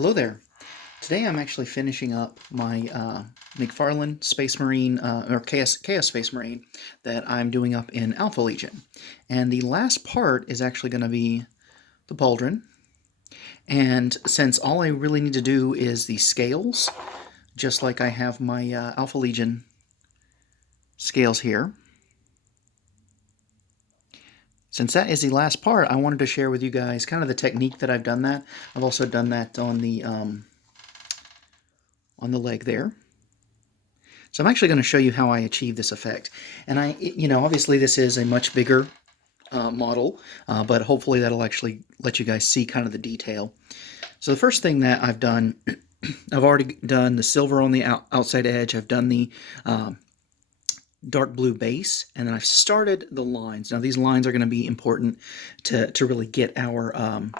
Hello there. Today I'm actually finishing up my McFarlane Space Marine, or Chaos Space Marine, that I'm doing up in Alpha Legion. And the last part is actually going to be the pauldron. And since all I really need to do is the scales, just like I have my Alpha Legion scales here, since that is the last part, I wanted to share with you guys kind of the technique that I've done that. I've also done that on the leg there. So I'm actually going to show you how I achieve this effect. And obviously this is a much bigger model, but hopefully that'll actually let you guys see kind of the detail. So the first thing that I've done, I've already done the silver on the outside edge. I've done the dark blue base, and then I've started the lines. Now these lines are going to be important to really get our kind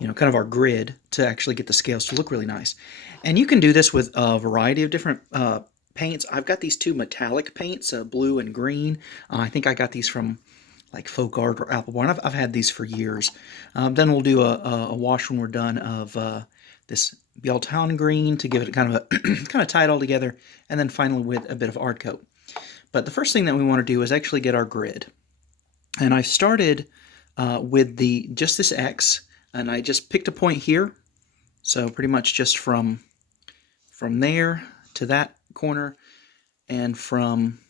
of our grid to actually get the scales to look really nice. And you can do this with a variety of different paints. I've got these two metallic paints, blue and green. I think I got these from like Folk Art or Appleborn. I've had these for years. Then we'll do a wash when we're done of this Bjorntown green to give it kind of a kind of tie it all together, and then finally with a bit of Ard Coat. But the first thing that we want to do is actually get our grid. And I started with just this X, and I just picked a point here. So pretty much just from there to that corner, and from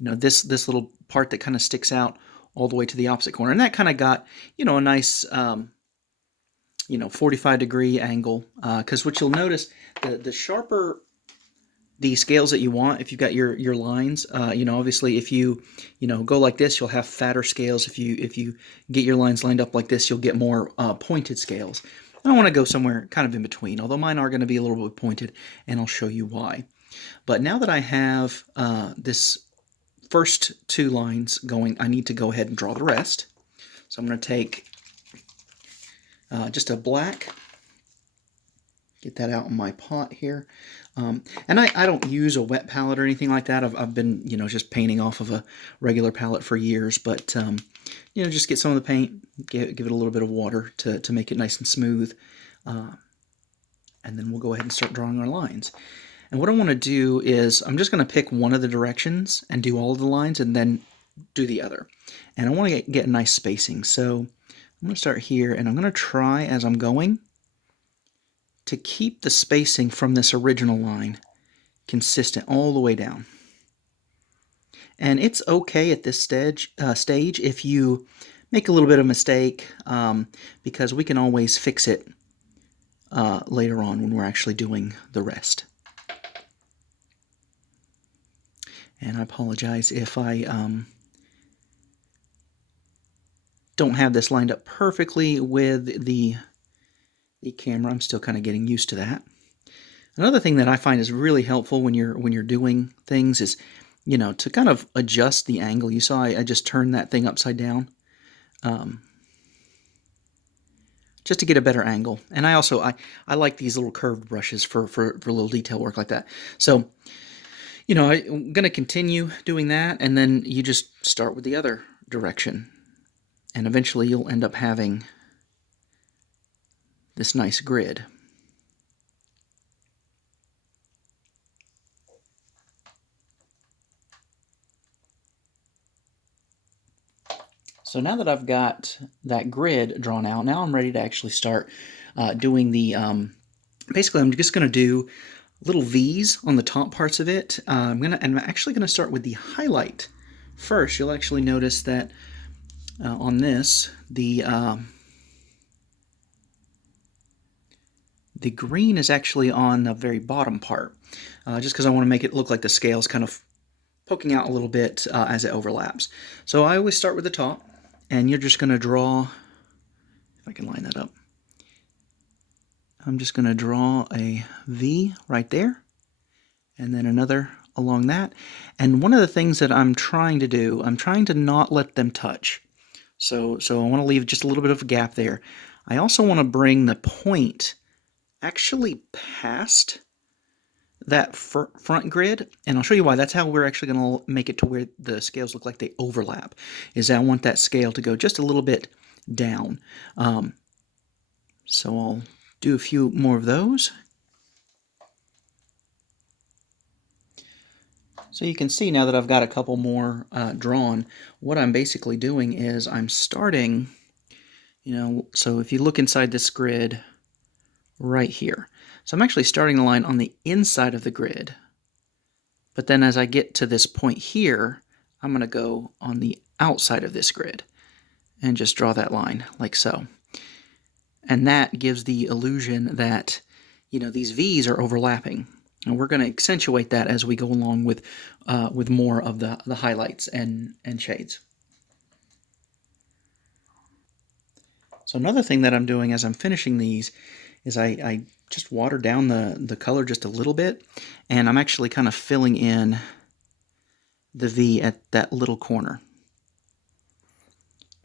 this little part that kind of sticks out all the way to the opposite corner. And that kind of got a nice 45-degree angle, because what you'll notice, the sharper the scales that you want, if you've got your lines, obviously if you go like this, you'll have fatter scales. If you get your lines lined up like this, you'll get more pointed scales. I want to go somewhere kind of in between, although mine are going to be a little bit pointed, and I'll show you why. But now that I have this first two lines going, I need to go ahead and draw the rest. So I'm going to take just a black, get that out in my pot here. And I don't use a wet palette or anything like that. I've been, just painting off of a regular palette for years, but, just get some of the paint, give it a little bit of water to make it nice and smooth. And then we'll go ahead and start drawing our lines. And what I want to do is I'm just going to pick one of the directions and do all of the lines and then do the other. And I want to get a nice spacing. So I'm going to start here, and I'm going to try as I'm going to keep the spacing from this original line consistent all the way down. And it's okay at this stage if you make a little bit of mistake, because we can always fix it later on when we're actually doing the rest. And I apologize if I don't have this lined up perfectly with the camera. I'm still kind of getting used to that. Another thing that I find is really helpful when you're doing things is, to kind of adjust the angle. You saw I just turned that thing upside down, just to get a better angle. And I also I like these little curved brushes for little detail work like that. So, I'm going to continue doing that, and then you just start with the other direction, and eventually you'll end up having this nice grid. So now that I've got that grid drawn out, now I'm ready to actually start doing the, basically I'm just going to do little V's on the top parts of it. I'm actually going to start with the highlight first. You'll actually notice that on this, the green is actually on the very bottom part, just because I want to make it look like the scale's kind of poking out a little bit as it overlaps. So I always start with the top, and you're just going to draw, if I can line that up, I'm just going to draw a V right there, and then another along that. And one of the things that I'm trying to do, I'm trying to not let them touch. So I want to leave just a little bit of a gap there. I also want to bring the point actually past that front grid, and I'll show you why. That's how we're actually going to make it to where the scales look like they overlap, is I want that scale to go just a little bit down. So I'll do a few more of those. So you can see now that I've got a couple more drawn, what I'm basically doing is I'm starting, so if you look inside this grid right here. So I'm actually starting the line on the inside of the grid, but then as I get to this point here, I'm going to go on the outside of this grid and just draw that line like so. And that gives the illusion that, these V's are overlapping. And we're going to accentuate that as we go along with more of the highlights and shades. So another thing that I'm doing as I'm finishing these is I just water down the color just a little bit, and I'm actually kind of filling in the V at that little corner.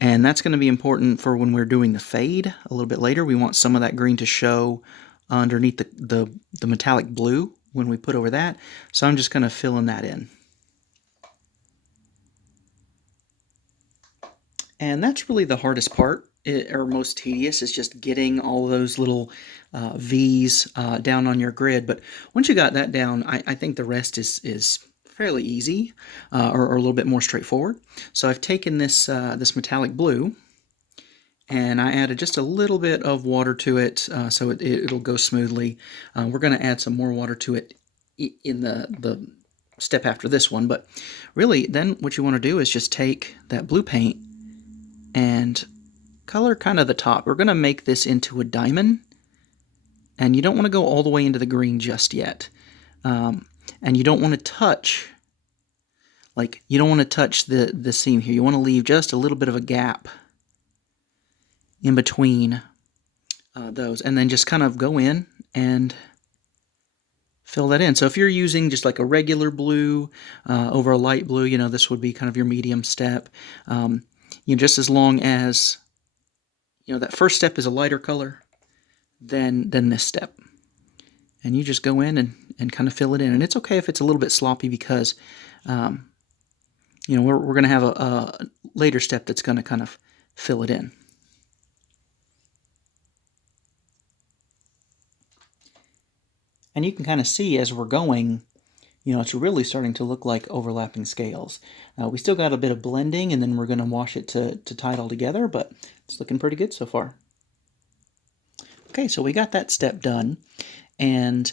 And that's going to be important for when we're doing the fade a little bit later. We want some of that green to show underneath the metallic blue when we put over that. So I'm just kind of filling that in. And that's really the hardest part, or most tedious, is just getting all those little V's down on your grid. But once you got that down, I think the rest is fairly easy, or a little bit more straightforward. So I've taken this this metallic blue, and I added just a little bit of water to it, so it'll go smoothly. We're going to add some more water to it in the step after this one, but really then what you want to do is just take that blue paint and color kind of the top. We're going to make this into a diamond, and you don't want to go all the way into the green just yet. And you don't want to touch, you don't want to touch the seam here. You want to leave just a little bit of a gap in between those, and then just kind of go in and fill that in. So if you're using just like a regular blue over a light blue, this would be kind of your medium step. Just as long as that first step is a lighter color than this step, and you just go in and kind of fill it in. And it's okay if it's a little bit sloppy, because we're going to have a later step that's going to kind of fill it in. And you can kind of see as we're going, it's really starting to look like overlapping scales. We still got a bit of blending, and then we're going to wash it to tie it all together, but it's looking pretty good so far. Okay, so we got that step done, and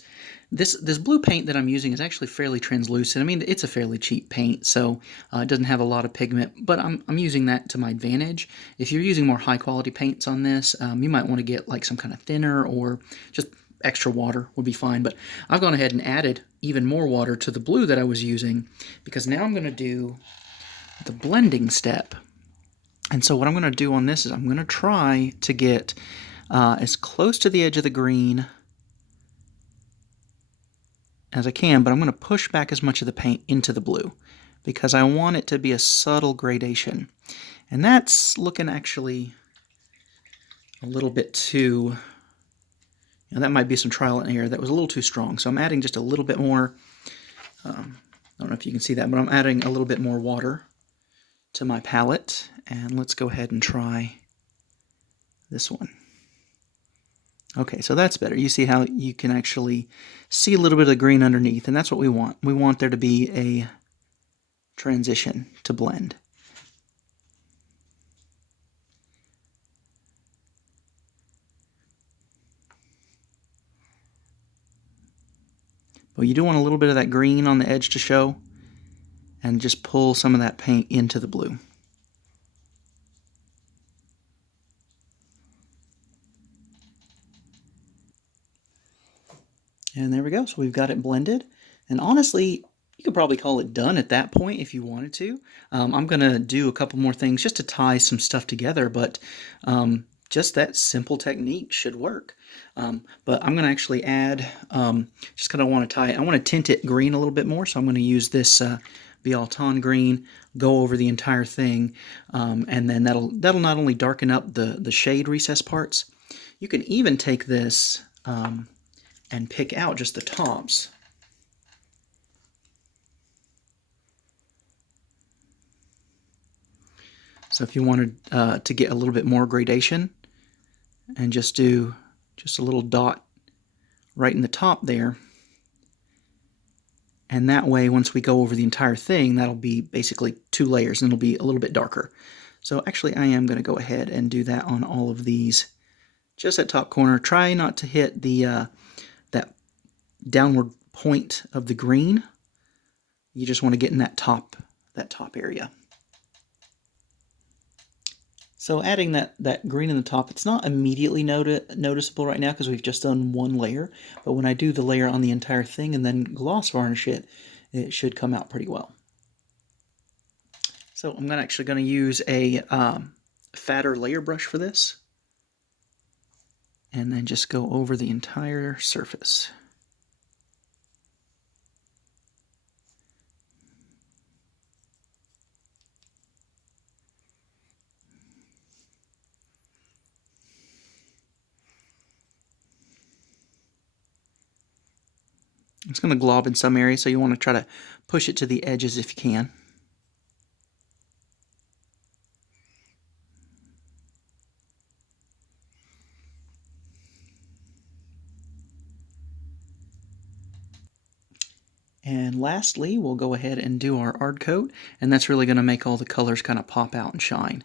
this blue paint that I'm using is actually fairly translucent. I mean, it's a fairly cheap paint, so it doesn't have a lot of pigment, but I'm using that to my advantage. If you're using more high-quality paints on this, you might want to get like some kind of thinner, or just extra water would be fine. But I've gone ahead and added even more water to the blue that I was using, because now I'm going to do the blending step. And so what I'm going to do on this is I'm going to try to get as close to the edge of the green as I can, but I'm going to push back as much of the paint into the blue, because I want it to be a subtle gradation. And that's looking actually a little bit too, that might be some trial and error. That was a little too strong. So I'm adding just a little bit more, I don't know if you can see that, but I'm adding a little bit more water to my palette. And let's go ahead and try this one. Okay, so that's better. You see how you can actually see a little bit of the green underneath, and that's what we want. We want there to be a transition to blend. But you do want a little bit of that green on the edge to show, and just pull some of that paint into the blue. And there we go. So we've got it blended. And honestly, you could probably call it done at that point if you wanted to. I'm going to do a couple more things just to tie some stuff together, but just that simple technique should work. But I'm going to actually add, just kind of want to tie it. I want to tint it green a little bit more, so I'm going to use this Bialton green, go over the entire thing, and then that'll not only darken up the shade recess parts, you can even take this and pick out just the tops. So if you wanted to get a little bit more gradation, and just do just a little dot right in the top there. And that way, once we go over the entire thing, that'll be basically 2 layers, and it'll be a little bit darker. So actually, I am going to go ahead and do that on all of these. Just that top corner. Try not to hit the that downward point of the green. You just want to get in that top area. So adding that green in the top, it's not immediately noticeable right now because we've just done one layer, but when I do the layer on the entire thing and then gloss varnish it, it should come out pretty well. So I'm actually going to use a fatter layer brush for this, and then just go over the entire surface. It's going to glob in some areas, so you want to try to push it to the edges if you can. And lastly, we'll go ahead and do our art coat, and that's really going to make all the colors kind of pop out and shine.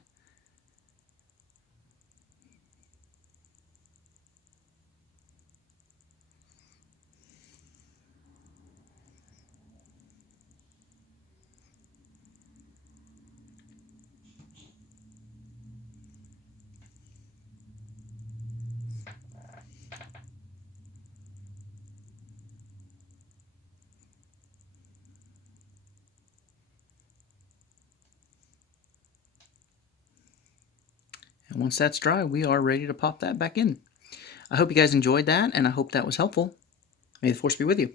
And once that's dry, we are ready to pop that back in. I hope you guys enjoyed that, and I hope that was helpful. May the force be with you.